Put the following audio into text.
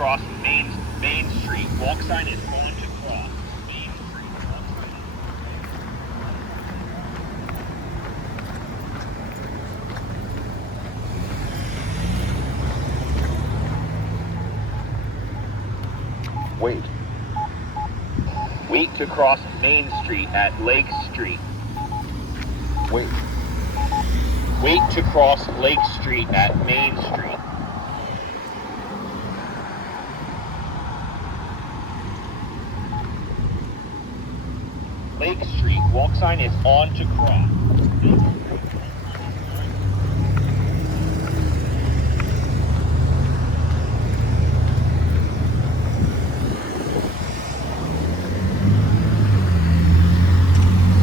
cross Main Street. Walk sign is on to cross Main Street. Walk sign is Wait. Wait to cross Main Street at Lake Street. Wait. Wait to cross Lake Street at Main Street. Lake Street, walk sign is on to cross.